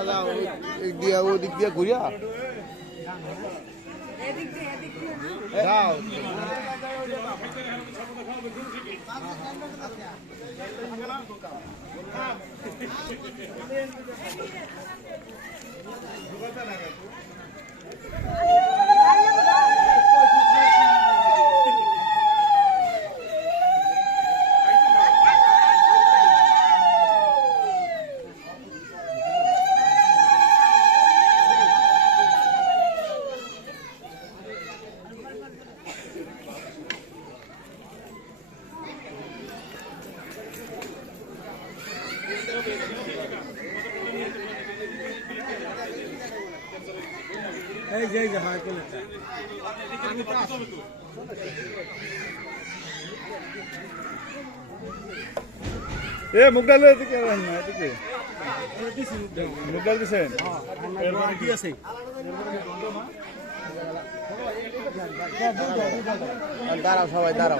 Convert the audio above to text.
সাদা এই দিয়া ও দিক দিয়ে ঘুরিয়া যাও এই যে যে হ্যাঁ এ মুগডাল এদিকে রাখেন না এদিকে। মুগডাল দিছেন? কি আছে দাঁড়াও সবাই, দাঁড়াও।